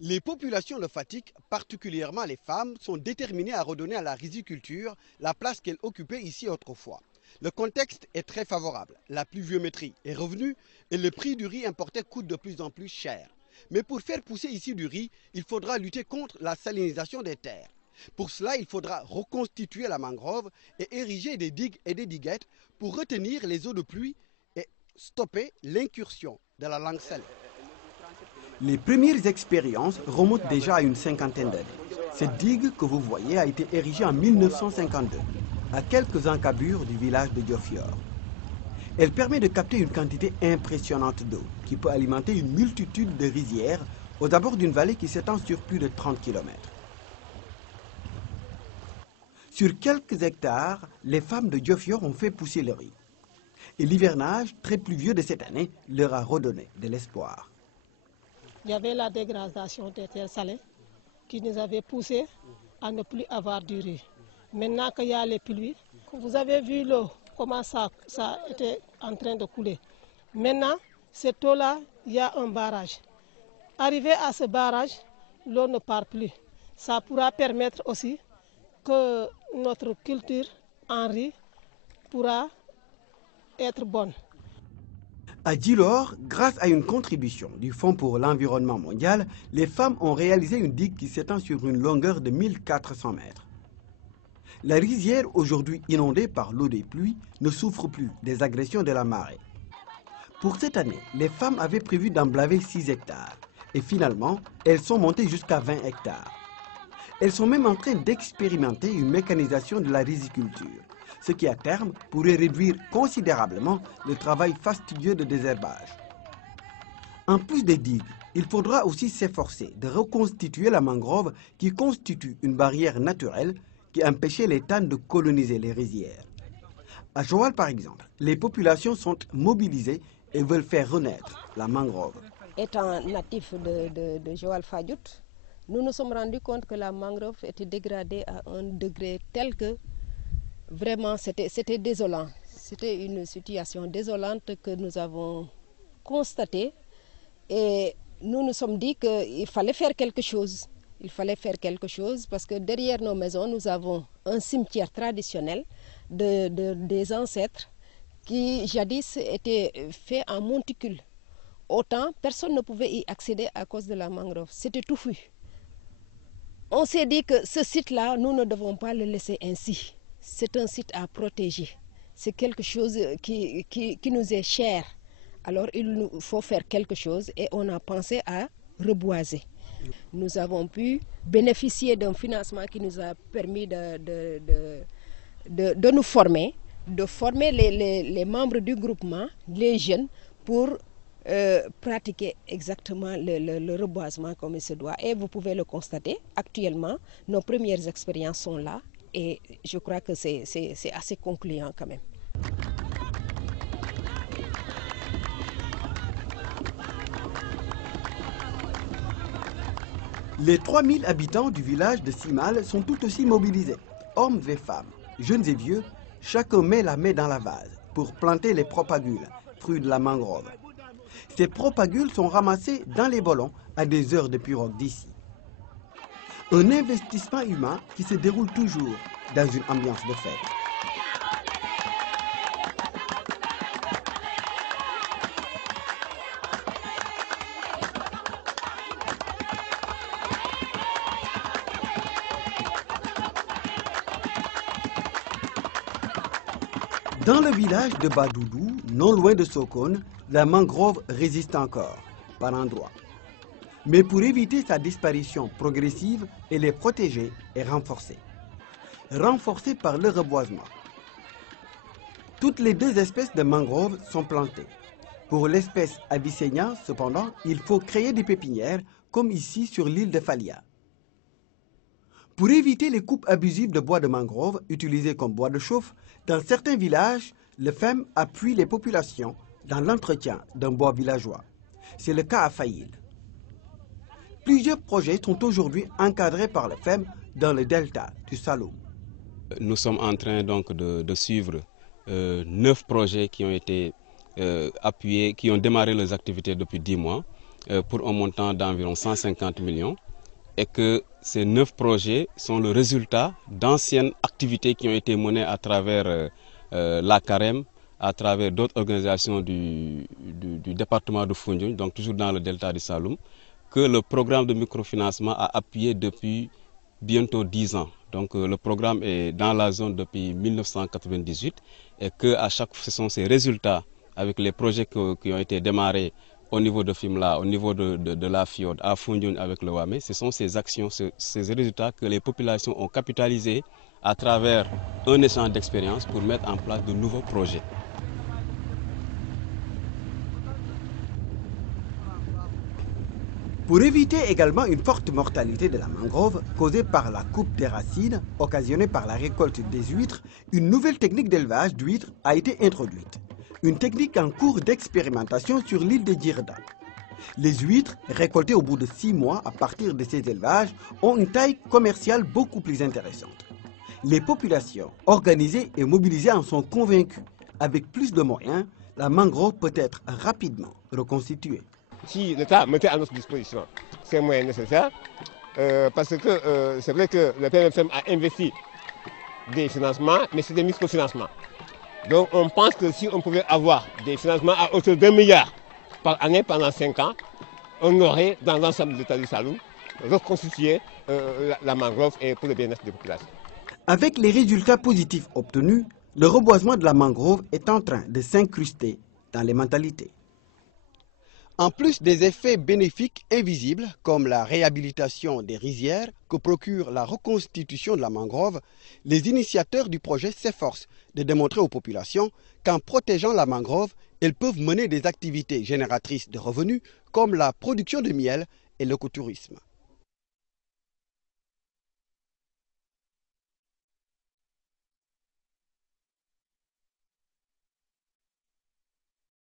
Les populations de Fatick, particulièrement les femmes, sont déterminées à redonner à la riziculture la place qu'elle occupait ici autrefois. Le contexte est très favorable. La pluviométrie est revenue et le prix du riz importé coûte de plus en plus cher. Mais pour faire pousser ici du riz, il faudra lutter contre la salinisation des terres. Pour cela, il faudra reconstituer la mangrove et ériger des digues et des diguettes pour retenir les eaux de pluie et stopper l'incursion de la langue salée. Les premières expériences remontent déjà à une cinquantaine d'années. Cette digue que vous voyez a été érigée en 1952, à quelques encablures du village de Diofior. Elle permet de capter une quantité impressionnante d'eau qui peut alimenter une multitude de rizières aux abords d'une vallée qui s'étend sur plus de 30 km. Sur quelques hectares, les femmes de Diofior ont fait pousser le riz. Et l'hivernage très pluvieux de cette année leur a redonné de l'espoir. Il y avait la dégradation des terres salées qui nous avait poussé à ne plus avoir du riz. Maintenant qu'il y a les pluies, vous avez vu l'eau, comment ça était en train de couler. Maintenant, cette eau-là, il y a un barrage. Arrivé à ce barrage, l'eau ne part plus. Ça pourra permettre aussi que notre culture en riz pourra être bonne. À Djilor, grâce à une contribution du Fonds pour l'environnement mondial, les femmes ont réalisé une digue qui s'étend sur une longueur de 1400 mètres. La rizière, aujourd'hui inondée par l'eau des pluies, ne souffre plus des agressions de la marée. Pour cette année, les femmes avaient prévu d'emblaver 6 hectares. Et finalement, elles sont montées jusqu'à 20 hectares. Elles sont même en train d'expérimenter une mécanisation de la riziculture, ce qui à terme pourrait réduire considérablement le travail fastidieux de désherbage. En plus des digues, il faudra aussi s'efforcer de reconstituer la mangrove qui constitue une barrière naturelle qui empêchait les tannes de coloniser les rizières. À Joal par exemple, les populations sont mobilisées et veulent faire renaître la mangrove. Étant natif de Joal-Fadiouth, nous nous sommes rendus compte que la mangrove était dégradée à un degré tel que vraiment c'était désolant. C'était une situation désolante que nous avons constatée et nous nous sommes dit qu'il fallait faire quelque chose. Il fallait faire quelque chose parce que derrière nos maisons, nous avons un cimetière traditionnel des ancêtres qui jadis était fait en monticule. Autant, personne ne pouvait y accéder à cause de la mangrove. C'était touffu. On s'est dit que ce site-là, nous ne devons pas le laisser ainsi. C'est un site à protéger. C'est quelque chose qui nous est cher. Alors il nous faut faire quelque chose et on a pensé à reboiser. Nous avons pu bénéficier d'un financement qui nous a permis de nous former, de former les membres du groupement, les jeunes, pour pratiquer exactement le reboisement comme il se doit. Et vous pouvez le constater, actuellement, nos premières expériences sont là et je crois que c'est assez concluant quand même. Les 3000 habitants du village de Simal sont tout aussi mobilisés. Hommes et femmes, jeunes et vieux, chacun met la main dans la vase pour planter les propagules, fruits de la mangrove. Ces propagules sont ramassées dans les ballons à des heures de pirogue d'ici. Un investissement humain qui se déroule toujours dans une ambiance de fête. Dans le village de Badoudou, non loin de Sokone, la mangrove résiste encore, par endroits. Mais pour éviter sa disparition progressive, elle est protégée et renforcée. Renforcée par le reboisement. Toutes les deux espèces de mangroves sont plantées. Pour l'espèce Avicennia, cependant, il faut créer des pépinières, comme ici sur l'île de Falia. Pour éviter les coupes abusives de bois de mangrove utilisées comme bois de chauffe, dans certains villages, le FEM appuie les populations dans l'entretien d'un bois villageois. C'est le cas à Faïl. Plusieurs projets sont aujourd'hui encadrés par le FEM dans le delta du Saloum. Nous sommes en train donc de suivre 9 projets qui ont été appuyés, qui ont démarré leurs activités depuis 10 mois. pour un montant d'environ 150 millions et que ces 9 projets sont le résultat d'anciennes activités qui ont été menées à travers la CAREM, à travers d'autres organisations du département de Foundiougne, donc toujours dans le delta du Saloum, que le programme de microfinancement a appuyé depuis bientôt 10 ans. Donc le programme est dans la zone depuis 1998 et qu'à chaque fois, ce sont ces résultats avec les projets qui ont été démarrés au niveau de Fimela, au niveau de la FIOD, à Foundiougne avec le WAME. Ce sont ces actions, ces résultats que les populations ont capitalisés à travers un échange d'expérience pour mettre en place de nouveaux projets. Pour éviter également une forte mortalité de la mangrove causée par la coupe des racines occasionnée par la récolte des huîtres, une nouvelle technique d'élevage d'huîtres a été introduite. Une technique en cours d'expérimentation sur l'île de Djirda. Les huîtres, récoltées au bout de 6 mois à partir de ces élevages, ont une taille commerciale beaucoup plus intéressante. Les populations organisées et mobilisées en sont convaincues. Avec plus de moyens, la mangrove peut être rapidement reconstituée. Si l'État mettait à notre disposition ces moyens nécessaires, parce que c'est vrai que le PMFM a investi des financements, mais c'est des microfinancements. Donc on pense que si on pouvait avoir des financements à hauteur d'1 milliard par année pendant 5 ans, on aurait dans l'ensemble de l'État du Saloum reconstitué la mangrove et pour le bien-être des populations. Avec les résultats positifs obtenus, le reboisement de la mangrove est en train de s'incruster dans les mentalités. En plus des effets bénéfiques invisibles, comme la réhabilitation des rizières que procure la reconstitution de la mangrove, les initiateurs du projet s'efforcent de démontrer aux populations qu'en protégeant la mangrove, elles peuvent mener des activités génératrices de revenus comme la production de miel et l'écotourisme.